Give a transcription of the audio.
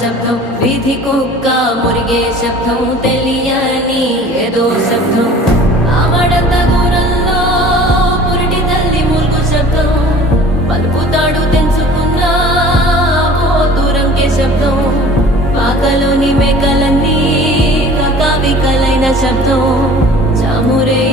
శబ్దం, వీధి కుక్క మురిగే శబ్దం, తెలియని ఏదో శబ్దం. ఆమడంత దూరంలో పురిటి తల్లి మూల్గు శబ్దం, పలుకుతాడు తెంచుకున్న దూరంకే శబ్దం. పాకలోని మేకలన్నీ కకావికలైన శబ్దం, చామురే